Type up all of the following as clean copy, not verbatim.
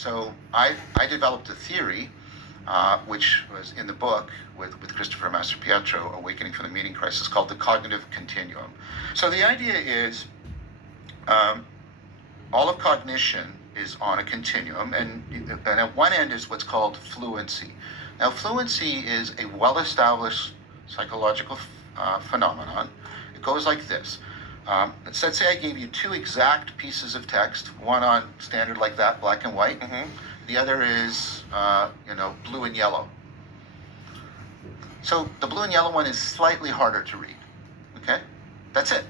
So I developed a theory, which was in the book with Christopher Mastropietro, Awakening from the Meaning Crisis, called the cognitive continuum. So the idea is um, all of cognition is on a continuum, and at one end is what's called fluency. Now, fluency is a well-established psychological phenomenon. It goes like this. Let's say I gave you two exact pieces of text, one on standard like that, black and white. Mm-hmm. The other is, blue and yellow. So the blue and yellow one is slightly harder to read. Okay? That's it.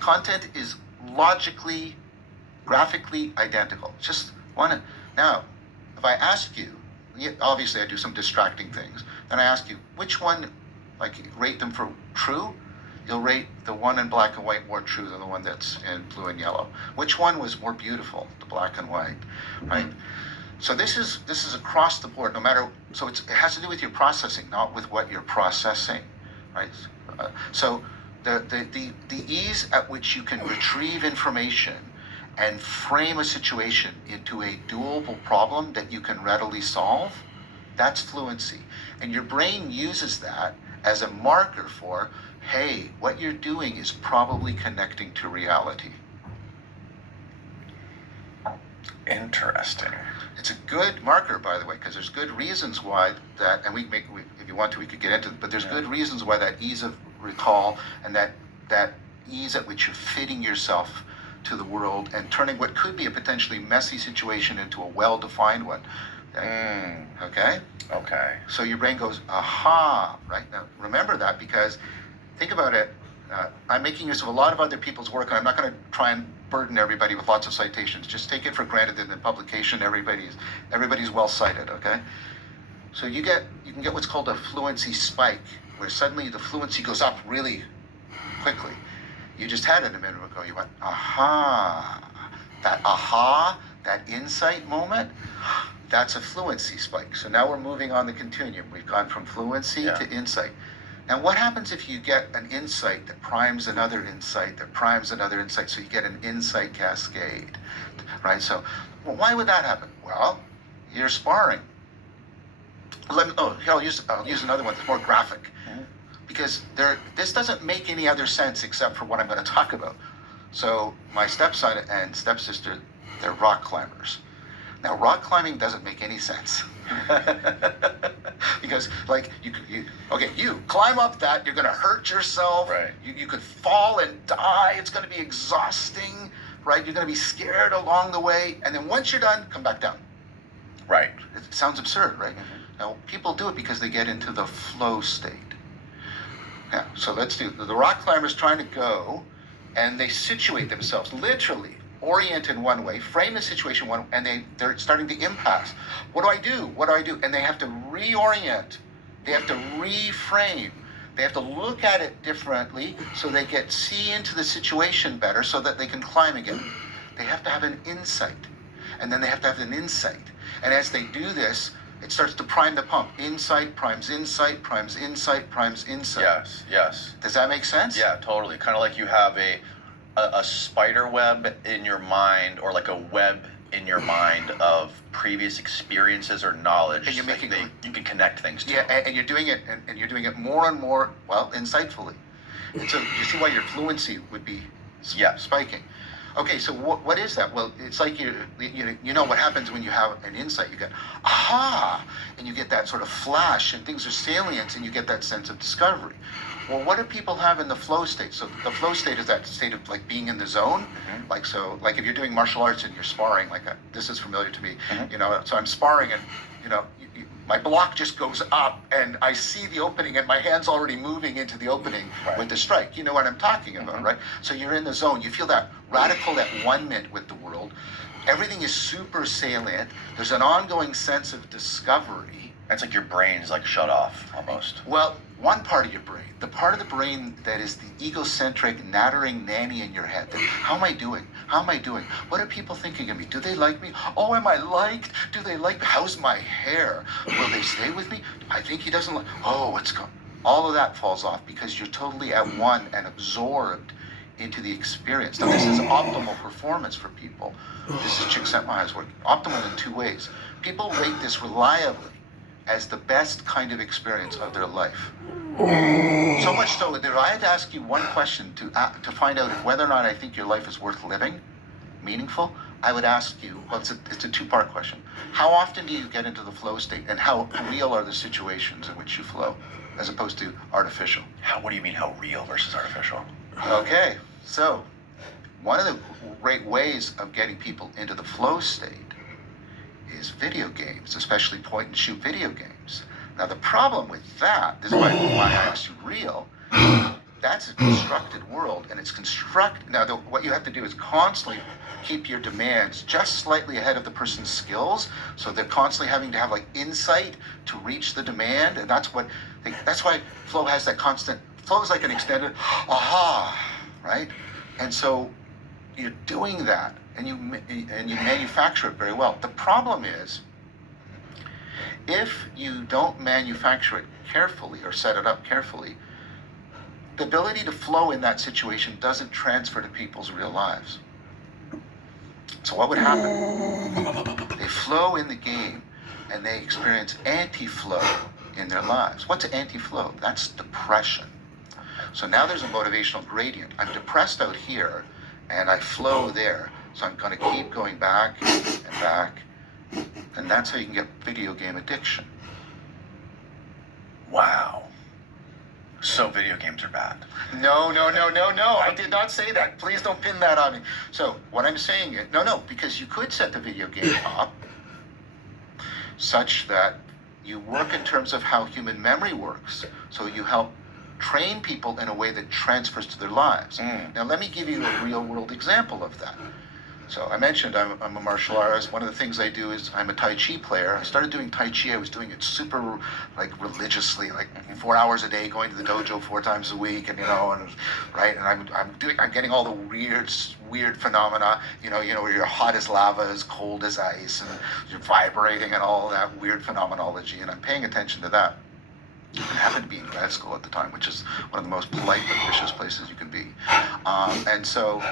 Content is logically, graphically identical. Just one. Now, if I ask you, obviously I do some distracting things, then I ask you, which one, rate them for true? You'll rate the one in black and white more true than the one that's in blue and yellow. Which one was more beautiful, the black and white, right? So this is across the board, no matter. So it has to do with your processing, not with what you're processing, right? So the ease at which you can retrieve information and frame a situation into a doable problem that you can readily solve, that's fluency, and your brain uses that as a marker for, hey, what you're doing is probably connecting to reality. Interesting. It's a good marker, by the way, because there's good reasons why that, and if you want to, we could get into it, but there's good reasons why that ease of recall and that ease at which you're fitting yourself to the world and turning what could be a potentially messy situation into a well-defined one. Okay? Okay. So your brain goes, aha, right? Now, remember that, because think about it. I'm making use of a lot of other people's work, and I'm not going to try and burden everybody with lots of citations. Just take it for granted that in the publication, everybody's well cited, okay? So you can get what's called a fluency spike, where suddenly the fluency goes up really quickly. You just had it a minute ago. You went, aha. That aha, that insight moment, that's a fluency spike. So now we're moving on the continuum. We've gone from fluency to insight. Now, what happens if you get an insight that primes another insight, that primes another insight, so you get an insight cascade, right? So, why would that happen? Well, you're sparring. I'll use another one that's more graphic, because this doesn't make any other sense except for what I'm going to talk about. So, my stepson and stepsister, they're rock climbers. Now, rock climbing doesn't make any sense. Because, you climb up that, you're going to hurt yourself. Right. You could fall and die. It's going to be exhausting, right? You're going to be scared along the way. And then once you're done, come back down. Right. It sounds absurd, right? Now, people do it because they get into the flow state. Now, so let's do the rock climbers trying to go, and they situate themselves, literally orient in one way, frame the situation one, and they're starting to impasse. What do I do? What do I do? And they have to reorient. They have to reframe. They have to look at it differently so they see into the situation better so that they can climb again. They have to have an insight. And then they have to have an insight. And as they do this, it starts to prime the pump. Insight primes insight, primes insight, primes insight. Yes. Does that make sense? Yeah, totally. Kind of like you have a spider web in your mind, or like a web in your mind of previous experiences or knowledge. And you're making you can connect things to. Yeah, and you're doing it, and you're doing it more and more, insightfully. And so you see why your fluency would be spiking. Okay, so what is that? Well, it's like you know what happens when you have an insight. You get aha, and you get that sort of flash, and things are salient, and you get that sense of discovery. Well, what do people have in the flow state? So the flow state is that state of being in the zone. Like if you're doing martial arts and you're sparring, this is familiar to me. So I'm sparring, and my block just goes up, and I see the opening, and my hand's already moving into the opening with the strike. You know what I'm talking about, right? So you're in the zone. You feel that radical at one-ment with the world. Everything is super salient. There's an ongoing sense of discovery. It's like your brain's shut off almost. Well, one part of your brain, the part of the brain that is the egocentric, nattering nanny in your head. How am I doing? How am I doing? What are people thinking of me? Do they like me? Oh, am I liked? Do they like me? How's my hair? Will they stay with me? I think he doesn't like. Oh, what's going? All of that falls off because you're totally at one and absorbed into the experience. Now, this is optimal performance for people. This is Csikszentmihalyi's work. Optimal in two ways. People rate this reliably as the best kind of experience of their life. So much so that if I had to ask you one question to find out whether or not I think your life is worth living, meaningful, I would ask you, well, it's a two-part question. How often do you get into the flow state, and how real are the situations in which you flow, as opposed to artificial? What do you mean, how real versus artificial? Okay, so one of the great ways of getting people into the flow state is video games, especially point-and-shoot video games. Now, the problem with that, this is why I asked you real, that's a constructed world, and it's what you have to do is constantly keep your demands just slightly ahead of the person's skills, so they're constantly having to have like insight to reach the demand, and that's why flow has that constant. Flow is like an extended aha, right? And so you're doing that, and you manufacture it very well. The problem is, if you don't manufacture it carefully or set it up carefully, the ability to flow in that situation doesn't transfer to people's real lives. So what would happen? They flow in the game and they experience anti-flow in their lives. What's anti-flow? That's depression. So now there's a motivational gradient. I'm depressed out here and I flow there. So I'm going to keep going back and back. And that's how you can get video game addiction. Wow. So video games are bad. No. I did not say that. Please don't pin that on me. So what I'm saying is, no, because you could set the video game up such that you work in terms of how human memory works. So you help train people in a way that transfers to their lives. Now let me give you a real world example of that. So I mentioned I'm a martial artist. One of the things I do is I'm a Tai Chi player. I started doing Tai Chi. I was doing it super religiously, 4 hours a day, going to the dojo 4 times a week, and right. And I'm getting all the weird phenomena. Where you're hot as lava, as cold as ice, and you're vibrating, and all that weird phenomenology. And I'm paying attention to that. I happened to be in grad school at the time, which is one of the most polite but vicious places you can be. And so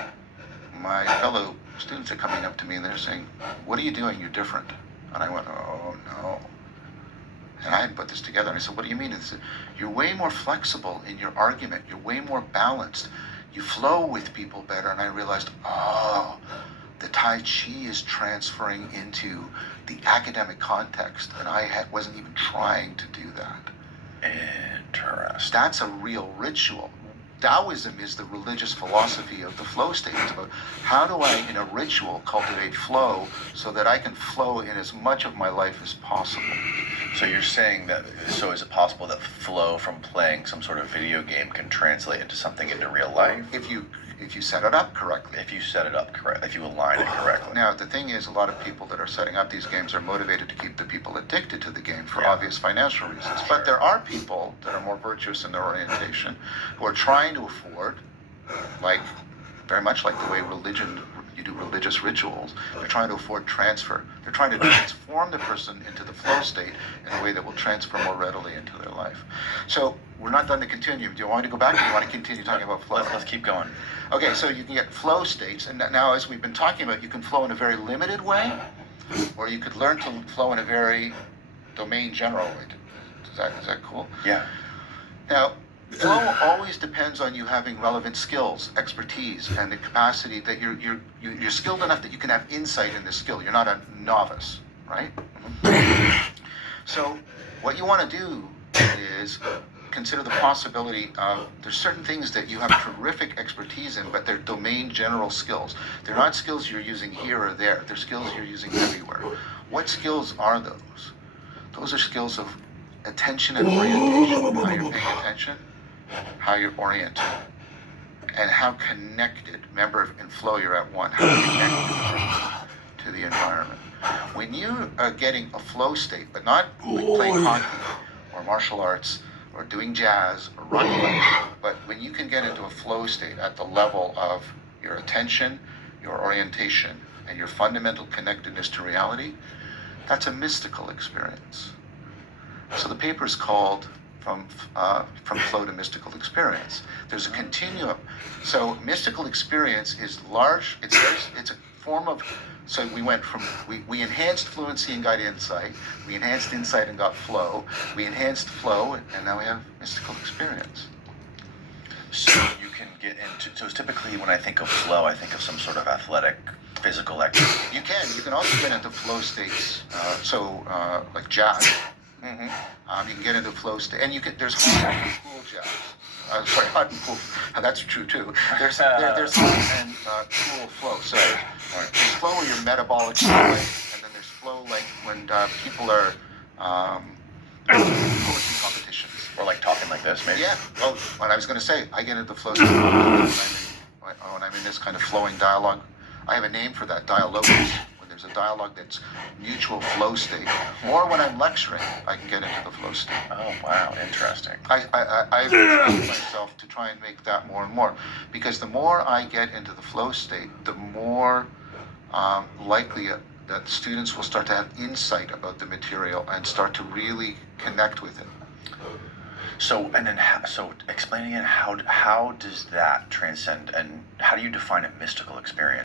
my fellow students are coming up to me and they're saying, "What are you doing? You're different." And I went, "Oh no." And I hadn't put this together. And I said, "What do you mean?" And they said, "You're way more flexible in your argument. You're way more balanced. You flow with people better." And I realized, the Tai Chi is transferring into the academic context, and I wasn't even trying to do that. Interesting. That's a real ritual. Taoism is the religious philosophy of the flow state. It's about how do I, in a ritual, cultivate flow so that I can flow in as much of my life as possible. So you're saying that, so is it possible that flow from playing some sort of video game can translate into something into real life? If you set it up correctly. If you set it up correctly, if you align it correctly. Now, the thing is, a lot of people that are setting up these games are motivated to keep the people addicted to the game for obvious financial reasons. But there are people that are more virtuous in their orientation who are trying to afford, very much like the way you do religious rituals, they're trying to afford transfer. They're trying to transform the person into the flow state in a way that will transfer more readily into their life. So we're not done the continuum. Do you want to go back, or do you want to continue talking about flow? Let's keep going. Okay, so you can get flow states, and now as we've been talking about, you can flow in a very limited way, or you could learn to flow in a very domain general way. Is that cool? Yeah. Now, flow always depends on you having relevant skills, expertise, and the capacity that you're skilled enough that you can have insight in this skill. You're not a novice, right? So what you want to do is consider the possibility of, there's certain things that you have terrific expertise in, but they're domain general skills. They're not skills you're using here or there. They're skills you're using everywhere. What skills are those? Those are skills of attention and orientation. How you're paying attention, how you're oriented, and how connected, remember, in flow you're at one, how connected to the environment. When you are getting a flow state, but not like playing hockey or martial arts or doing jazz or running, but when you can get into a flow state at the level of your attention, your orientation, and your fundamental connectedness to reality, that's a mystical experience. So the paper is called, from flow to mystical experience. There's a continuum. So mystical experience is large. It's a form of. So we went from we enhanced fluency and got insight. We enhanced insight and got flow. We enhanced flow, and now we have mystical experience. So you can get into. So typically, when I think of flow, I think of some sort of athletic, physical activity. You can also get into flow states. Like jazz. You can get into flow state, and there's hot and cool jazz. Hot and cool. That's true too. There's hot and cool flow. So there's flow where you're metabolic, and then there's flow like when people are poetry competitions. Or like talking like this, maybe. Yeah. Oh, what I was going to say, I get into flow state when I'm in this kind of flowing dialogue. I have a name for that, dialogus. When there's a dialogue that's mutual flow state, or when I'm lecturing, I can get into the flow state. Oh wow, interesting. I've trained myself to try and make that more and more, because the more I get into the flow state, the more likely that students will start to have insight about the material and start to really connect with it. So explaining it, how does that transcend, and how do you define a mystical experience?